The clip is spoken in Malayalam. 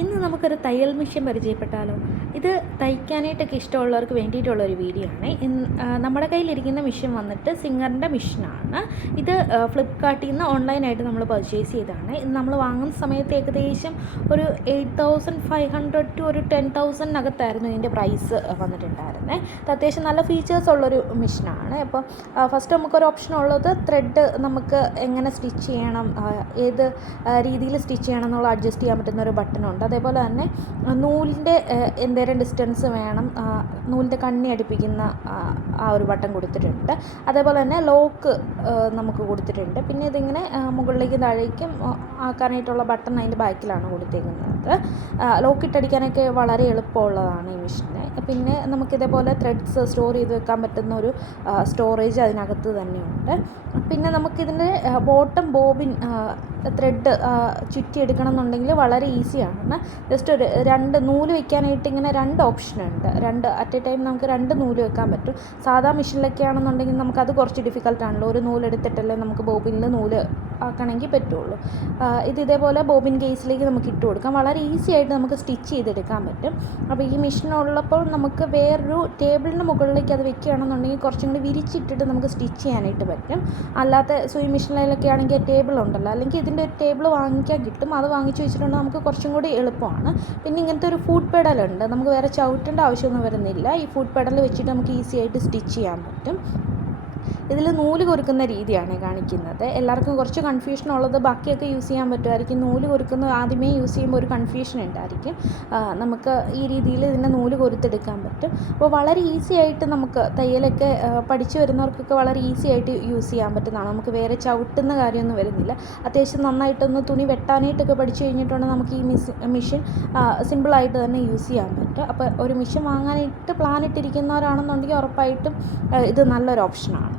ഇന്ന് നമുക്കൊരു തയ്യൽ മെഷീൻ പരിചയപ്പെട്ടാലോ. ഇത് തയ്ക്കാനായിട്ടൊക്കെ ഇഷ്ടമുള്ളവർക്ക് വേണ്ടിയിട്ടുള്ളൊരു വീഡിയോ ആണ്. നമ്മുടെ കയ്യിലിരിക്കുന്ന മെഷീൻ വന്നിട്ട് സിംഗറിൻ്റെ മെഷീനാണ്. ഇത് ഫ്ലിപ്കാർട്ടിൽ നിന്ന് ഓൺലൈനായിട്ട് നമ്മൾ പർച്ചേസ് ചെയ്തതാണ്. ഇത് നമ്മൾ വാങ്ങുന്ന സമയത്ത് ഏകദേശം ഒരു 8,500 ടു ഒരു 10,000 ഇതിൻ്റെ പ്രൈസ് വന്നിട്ടുണ്ടായിരുന്നത്. ഇത് അത്യാവശ്യം നല്ല ഫീച്ചേഴ്സ് ഉള്ളൊരു മെഷീനാണ്. അപ്പോൾ ഫസ്റ്റ് നമുക്കൊരു ഓപ്ഷൻ ഉള്ളത് ത്രെഡ് നമുക്ക് എങ്ങനെ സ്റ്റിച്ച് ചെയ്യണം, ഏത് രീതിയിൽ സ്റ്റിച്ച് ചെയ്യണം എന്നുള്ള അഡ്ജസ്റ്റ് ചെയ്യാൻ പറ്റുന്ന ഒരു ബട്ടണുണ്ട്. അതേപോലെ തന്നെ നൂലിൻ്റെ എന്തേരം ഡിസ്റ്റൻസ് വേണം, നൂലിൻ്റെ കണ്ണി അടുപ്പിക്കുന്ന ആ ഒരു ബട്ടൺ കൊടുത്തിട്ടുണ്ട്. അതേപോലെ തന്നെ ലോക്ക് നമുക്ക് കൊടുത്തിട്ടുണ്ട്. പിന്നെ ഇതിങ്ങനെ മുകളിലേക്കും താഴേക്കും ആക്കാനായിട്ടുള്ള ബട്ടൺ അതിൻ്റെ ബാക്കിലാണ് കൊടുത്തേക്കുന്നത്. ലോക്ക് ഇട്ടടിക്കാനൊക്കെ വളരെ എളുപ്പമുള്ളതാണ് ഈ മെഷീന്. പിന്നെ നമുക്കിതേപോലെ ത്രെഡ്സ് സ്റ്റോർ ചെയ്ത് വെക്കാൻ പറ്റുന്ന ഒരു സ്റ്റോറേജ് അതിനകത്ത് തന്നെയുണ്ട്. പിന്നെ നമുക്കിതിൻ്റെ ബോട്ടം ബോബിൻ ത്രെഡ് ചുറ്റിയെടുക്കണം എന്നുണ്ടെങ്കിൽ വളരെ ഈസിയാണ്. ജസ്റ്റ് ഒരു 2 നൂല് വെക്കാനായിട്ട് ഇങ്ങനെ 2 ഓപ്ഷനുണ്ട്. അറ്റ് എ ടൈം നമുക്ക് 2 നൂല് വെക്കാൻ പറ്റും. സാധാ മെഷീനിലൊക്കെ ആണെന്നുണ്ടെങ്കിൽ നമുക്കത് കുറച്ച് ഡിഫിക്കൽട്ടാണല്ലോ. ഒരു നൂലെടുത്തിട്ടല്ലേ നമുക്ക് ബോബിനിൽ നൂല് ആക്കണമെങ്കിൽ പറ്റുള്ളൂ. ഇതേപോലെ ബോബിൻ കേസിലേക്ക് നമുക്ക് ഇട്ട് കൊടുക്കാം. വളരെ ഈസി ആയിട്ട് നമുക്ക് സ്റ്റിച്ച് ചെയ്തെടുക്കാൻ പറ്റും. അപ്പോൾ ഈ മെഷീൻ ഉള്ളപ്പോൾ നമുക്ക് വേറൊരു ടേബിളിന് മുകളിലേക്ക് അത് വെക്കുകയാണെന്നുണ്ടെങ്കിൽ കുറച്ചും കൂടി വിരിച്ചിട്ടിട്ട് നമുക്ക് സ്റ്റിച്ച് ചെയ്യാനായിട്ട് പറ്റും. അല്ലാത്ത സൂയി മെഷീനിലൊക്കെ ആണെങ്കിൽ ടേബിൾ ഉണ്ടല്ലോ, അല്ലെങ്കിൽ ഇതിൻ്റെ ഒരു ടേബിൾ വാങ്ങിക്കാൻ കിട്ടും. അത് വാങ്ങിച്ച് വെച്ചിട്ടുണ്ടെങ്കിൽ നമുക്ക് കുറച്ചും കൂടി എളുപ്പമാണ്. പിന്നെ ഇങ്ങനത്തെ ഒരു ഫുഡ് പെഡലുണ്ട്. നമുക്ക് വേറെ ചവിട്ടേണ്ട ആവശ്യമൊന്നും വരുന്നില്ല. ഈ ഫുഡ് പെഡൽ വെച്ചിട്ട് നമുക്ക് ഈസി ആയിട്ട് സ്റ്റിച്ച് ചെയ്യാൻ പറ്റും. ഇതിൽ നൂല് കൊരുക്കുന്ന രീതിയാണ് കാണിക്കുന്നത്. എല്ലാവർക്കും കുറച്ച് കൺഫ്യൂഷൻ ഉള്ളത് ബാക്കിയൊക്കെ യൂസ് ചെയ്യാൻ പറ്റുമായിരിക്കും. നൂല് കൊരുക്കുന്നത് ആദ്യമേ യൂസ് ചെയ്യുമ്പോൾ ഒരു കൺഫ്യൂഷൻ ഉണ്ടായിരിക്കും. നമുക്ക് ഈ രീതിയിൽ ഇതിൻ്റെ നൂല് കൊരുത്തെടുക്കാൻ പറ്റും. അപ്പോൾ വളരെ ഈസി ആയിട്ട് നമുക്ക് തയ്യലൊക്കെ പഠിച്ചു വരുന്നവർക്കൊക്കെ വളരെ ഈസി ആയിട്ട് യൂസ് ചെയ്യാൻ പറ്റുന്നതാണ്. നമുക്ക് വേറെ ചവിട്ടുന്ന കാര്യമൊന്നും വരുന്നില്ല. അത്യാവശ്യം നന്നായിട്ടൊന്ന് തുണി വെട്ടാനായിട്ടൊക്കെ പഠിച്ചു കഴിഞ്ഞിട്ടുണ്ടെങ്കിൽ നമുക്ക് ഈ മെഷീൻ സിമ്പിളായിട്ട് തന്നെ യൂസ് ചെയ്യാൻ പറ്റും. അപ്പോൾ ഒരു മെഷീൻ വാങ്ങാനായിട്ട് പ്ലാൻ ഇട്ടിരിക്കുന്നവരാണെന്നുണ്ടെങ്കിൽ ഉറപ്പായിട്ടും ഇത് നല്ലൊരു ഓപ്ഷനാണ്.